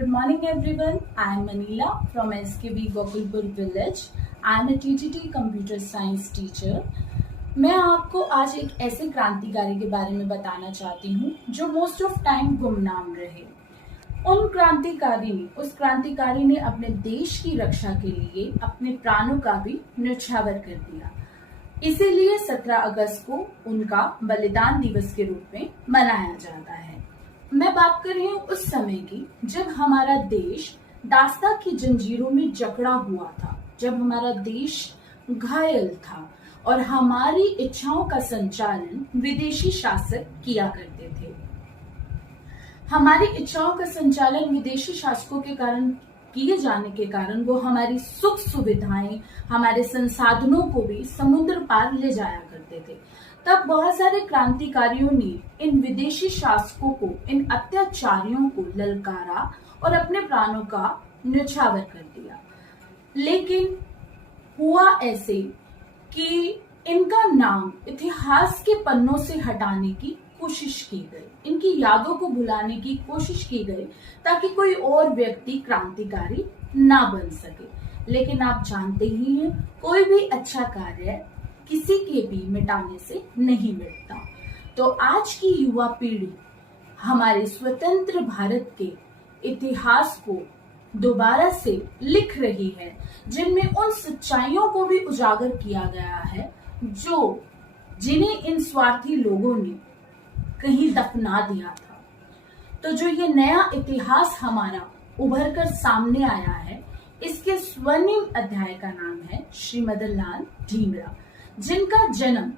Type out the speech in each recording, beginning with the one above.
Good morning everyone. I am Manila from SKB Gokulpur village. I am a TTT computer science teacher. मैं आपको आज एक ऐसे क्रांतिकारी के बारे में बताना चाहती हूँ जो मोस्ट ऑफ टाइम गुमनाम रहे। उस क्रांतिकारी ने अपने देश की रक्षा के लिए अपने प्राणों का भी न्यौछावर कर दिया। इसीलिए 17 अगस्त को उनका बलिदान दिवस के रूप में मनाया जाता है। मैं बात कर रही हूँ उस समय की जब हमारा देश दास्ता की जंजीरों में जकड़ा हुआ था, जब हमारा देश घायल था और हमारी इच्छाओं का संचालन विदेशी शासक किया करते थे। हमारी इच्छाओं का संचालन विदेशी शासकों के कारण किए जाने के कारण वो हमारी सुख सुविधाएं, हमारे संसाधनों को भी समुद्र पार ले जाया करते थे। तब बहुत सारे क्रांतिकारियों ने इन विदेशी शासकों को, इन अत्याचारियों को ललकारा और अपने प्राणों का न्यौछावर कर दिया। लेकिन हुआ ऐसे कि इनका नाम इतिहास के पन्नों से हटाने की कोशिश की गई, इनकी यादों को भुलाने की कोशिश की गई ताकि कोई और व्यक्ति क्रांतिकारी ना बन सके। लेकिन आप जानते ही हैं, कोई भी अच्छा कार्य किसी के भी मिटाने से नहीं मिटता। तो आज की युवा पीढ़ी हमारे स्वतंत्र भारत के इतिहास को दोबारा से लिख रही है, जिनमें उन सच्चाइयों को भी उजागर किया गया है जिन्हें इन स्वार्थी लोगों ने कहीं दफना दिया था। तो जो ये नया इतिहास हमारा उभर कर सामने आया है, इसके स्वर्णिम अध्याय का नाम है श्री मदन लाल ढींगरा, जिनका जन्म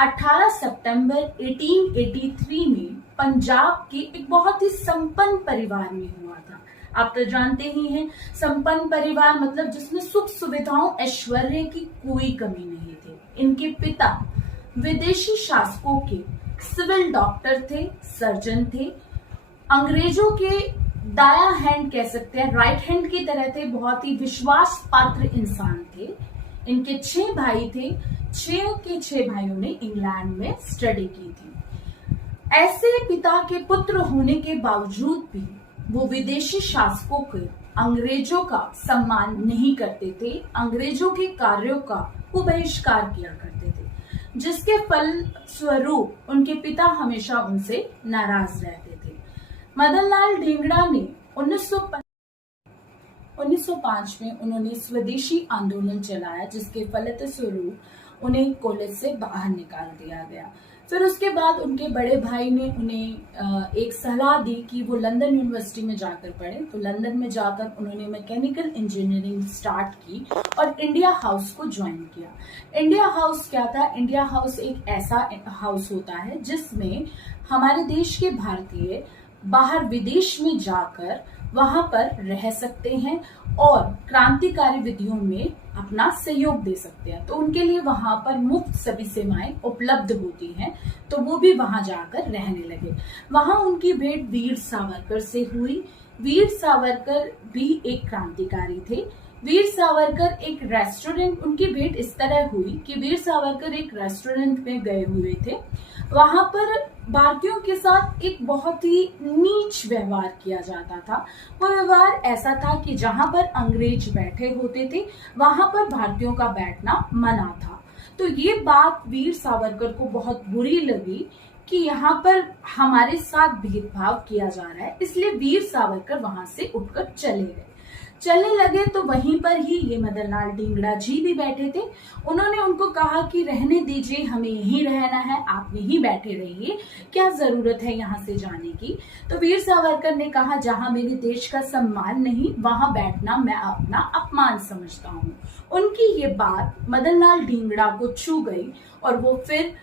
18 सितंबर 1883 में पंजाब के एक बहुत ही संपन्न परिवार में हुआ था। आप तो जानते ही हैं, संपन्न परिवार मतलब जिसमें सुख सुविधाओं, ऐश्वर्य की कोई कमी नहीं थी। इनके पिता विदेशी शासकों के सिविल डॉक्टर थे, सर्जन थे, अंग्रेजों के दाया हैंड कह सकते हैं, राइट हैंड की तरह थे, बहुत ही विश्वास पात्र इंसान थे। इनके 6 भाई थे, 6 के 6 भाइयों ने इंग्लैंड में स्टडी की थी। ऐसे पिता के पुत्र होने के बावजूद भी वो विदेशी शासकों के, अंग्रेजों का सम्मान नहीं करते थे, अंग्रेजों के कार्यों का वो बहिष्कार किया करते थे, जिसके फल स्वरूप उनके पिता हमेशा उनसे नाराज रहते थे। मदन लाल ढींगरा ने 1905 में उन्होंने स्वदेशी आंदोलन चलाया, जिसके फलस्वरूप उन्हें कॉलेज से बाहर निकाल दिया गया। फिर उसके बाद उनके बड़े भाई ने उन्हें एक सलाह दी कि वो लंदन यूनिवर्सिटी में जाकर पढ़े। तो लंदन में जाकर उन्होंने मैकेनिकल इंजीनियरिंग स्टार्ट की और इंडिया हाउस को ज्वाइन किया। इंडिया हाउस क्या था? इंडिया हाउस एक ऐसा हाउस होता है जिसमें हमारे देश के भारतीय बाहर विदेश में जाकर वहां पर रह सकते हैं और क्रांतिकारी विधियों में अपना सहयोग दे सकते हैं। तो उनके लिए वहां पर मुफ्त सभी सेवाएं उपलब्ध होती हैं, तो वो भी वहां जाकर रहने लगे। वहां उनकी भेंट वीर सावरकर से हुई। वीर सावरकर भी एक क्रांतिकारी थे। वीर सावरकर एक रेस्टोरेंट, उनकी भेंट इस तरह हुई कि वीर सावरकर एक रेस्टोरेंट में गए हुए थे। वहां पर भारतीयों के साथ एक बहुत ही नीच व्यवहार किया जाता था। वो व्यवहार ऐसा था कि जहां पर अंग्रेज बैठे होते थे वहां पर भारतीयों का बैठना मना था। तो ये बात वीर सावरकर को बहुत बुरी लगी कि यहाँ पर हमारे साथ भेदभाव किया जा रहा है, इसलिए वीर सावरकर वहां से उठकर चलने लगे। तो वहीं पर ही ये मदन लाल ढींगरा जी भी बैठे थे। उन्होंने उनको कहा कि रहने दीजिए, हमें यहीं रहना है, आप यहीं बैठे रहिए, क्या जरूरत है यहाँ से जाने की। तो वीर सावरकर ने कहा, जहां मेरे देश का सम्मान नहीं वहां बैठना मैं अपना अपमान समझता हूँ। उनकी ये बात मदन लाल ढींगरा को छू गई और वो फिर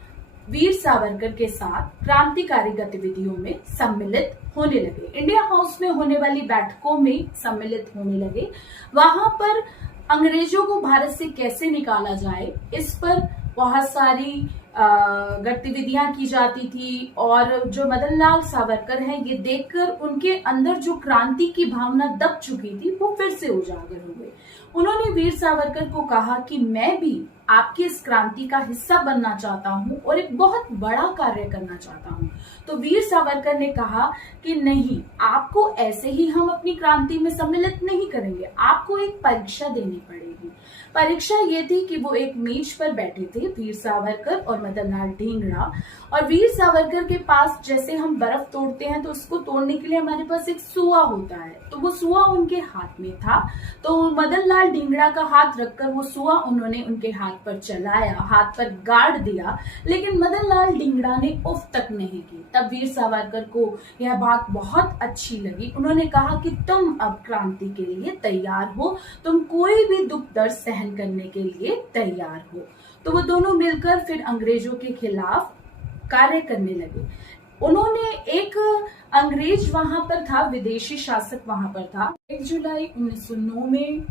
वीर सावरकर के साथ क्रांतिकारी गतिविधियों में सम्मिलित होने लगे। इंडिया हाउस में होने वाली बैठकों में सम्मिलित होने लगे। वहां पर अंग्रेजों को भारत से कैसे निकाला जाए, इस पर बहुत सारी गतिविधियां की जाती थी। और जो मदन लाल सावरकर हैं, ये देखकर उनके अंदर जो क्रांति की भावना दब चुकी थी वो फिर से उजागर हो गई। उन्होंने वीर सावरकर को कहा कि मैं भी आपकी इस क्रांति का हिस्सा बनना चाहता हूँ और एक बहुत बड़ा कार्य करना चाहता हूँ। तो वीर सावरकर ने कहा कि नहीं, आपको ऐसे ही हम अपनी क्रांति में सम्मिलित नहीं करेंगे, आपको एक परीक्षा देनी पड़ेगी। परीक्षा ये थी कि वो एक मेज पर बैठे थे, वीर सावरकर और मदन लाल ढींगड़ा। और वीर सावरकर के पास जैसे हम बर्फ तोड़ते हैं तो उसको तोड़ने के लिए हमारे पास एक सुआ होता है, तो वो सुआ उनके हाथ में था। तो मदन लाल ढींगड़ा का हाथ रखकर वो सुआ उन्होंने उनके हाथ पर चलाया, हाथ पर गाड़ दिया, लेकिन मदन लाल ढींगड़ा ने उफ तक नहीं की। तब वीर सावरकर को यह बात बहुत अच्छी लगी। उन्होंने कहा कि तुम अब क्रांति के लिए तैयार हो, तुम कोई भी दुख दर्द सहन करने के लिए तैयार हो। तो वो दोनों मिलकर फिर अंग्रेजों के खिलाफ कार्य करने लगे। उन्होंने एक अंग्रेज वहां पर था, विदेशी शासक वहां पर था। 1 जुलाई 1909 में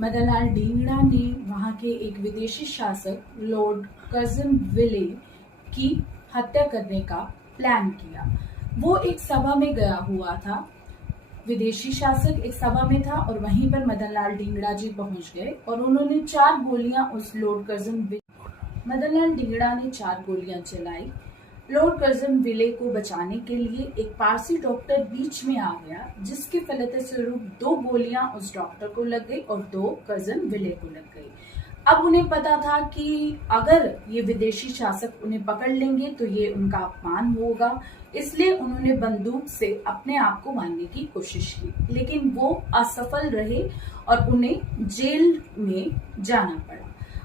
मदन लाल ढींगड़ा ने वहां के एक विदेशी शासक लॉर्ड कर्जन विले की हत्या करने का प्लान किया। वो एक सभा में गया हुआ था, विदेशी शासक एक सभा में था और वहीं पर मदन लाल ढींगड़ा जी पहुंच गए और उन्होंने 4 गोलियां उस लॉर्ड कर्जन विले, मदन लाल ढींगड़ा ने 4 गोलियां चलाई। लॉर्ड कर्जन विले को बचाने के लिए एक पारसी डॉक्टर बीच में आ गया, जिसके फलस्वरूप 2 गोलियां उस डॉक्टर को लग गई और 2 कर्जन विले को लग गई। अब उन्हें पता था कि अगर ये विदेशी शासक उन्हें पकड़ लेंगे तो ये उनका अपमान होगा, इसलिए उन्होंने बंदूक से अपने आप को मारने की कोशिश की, लेकिन वो असफल रहे और उन्हें जेल में जाना पड़ा।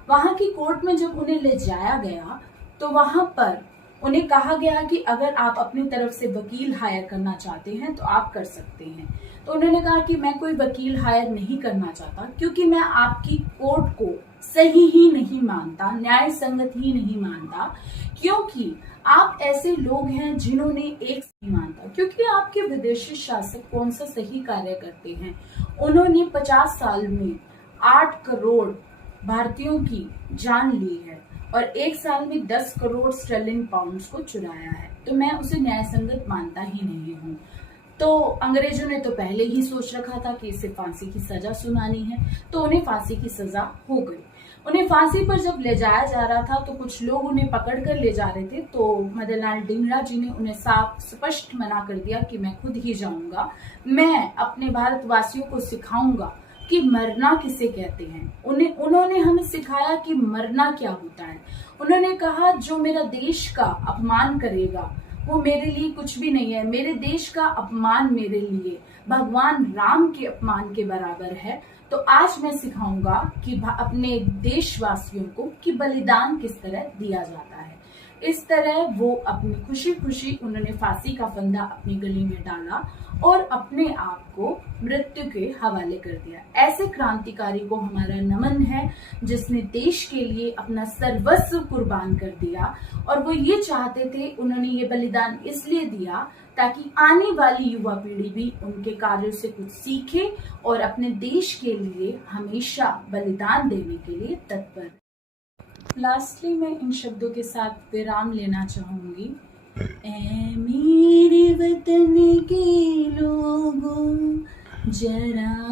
वहां की कोर्ट में जब उन्हें ले जाया गया तो वहां पर उन्हें कहा गया कि अगर आप अपनी तरफ से वकील हायर करना चाहते हैं तो आप कर सकते हैं। तो उन्होंने कहा कि मैं कोई वकील हायर नहीं करना चाहता, क्योंकि मैं आपकी कोर्ट को सही ही नहीं मानता, न्याय संगत ही नहीं मानता, क्योंकि आप ऐसे लोग हैं जिन्होंने एक नहीं मानता, क्योंकि आपके विदेशी शासक कौन सा सही कार्य करते हैं। उन्होंने 50 साल में 8 करोड़ भारतीयों की जान ली है और 1 साल में 10 करोड़ स्टर्लिंग पाउंड्स को चुराया है, तो मैं उसे न्याय संगत मानता ही नहीं हूँ। तो अंग्रेजों ने तो पहले ही सोच रखा था कि इसे फांसी की सजा सुनानी है, तो उन्हें फांसी की सजा हो गई। उन्हें फांसी पर जब ले जाया जा रहा था तो कुछ लोग उन्हें पकड़ कर ले जा रहे थे, तो मदन लाल ढींगड़ा जी ने उन्हें साफ स्पष्ट मना कर दिया कि मैं खुद ही जाऊंगा, मैं अपने भारतवासियों को सिखाऊंगा कि मरना किसे कहते हैं। उन्होंने हमें सिखाया कि मरना क्या होता है। उन्होंने कहा जो मेरा देश का अपमान करेगा वो मेरे लिए कुछ भी नहीं है, मेरे देश का अपमान मेरे लिए भगवान राम के अपमान के बराबर है। तो आज मैं सिखाऊंगा कि अपने देशवासियों को कि बलिदान किस तरह दिया जाता है। इस तरह वो अपनी खुशी खुशी उन्होंने फांसी का फंदा अपनी गले में डाला और अपने आप को मृत्यु के हवाले कर दिया। ऐसे क्रांतिकारी को हमारा नमन है, जिसने देश के लिए अपना सर्वस्व कुर्बान कर दिया। और वो ये चाहते थे, उन्होंने ये बलिदान इसलिए दिया ताकि आने वाली युवा पीढ़ी भी उनके कार्यों से कुछ सीखे और अपने देश के लिए हमेशा बलिदान देने के लिए तत्पर। लास्टली मैं इन शब्दों के साथ विराम लेना चाहूंगी। ऐ मेरे वतन के लोगों, जरा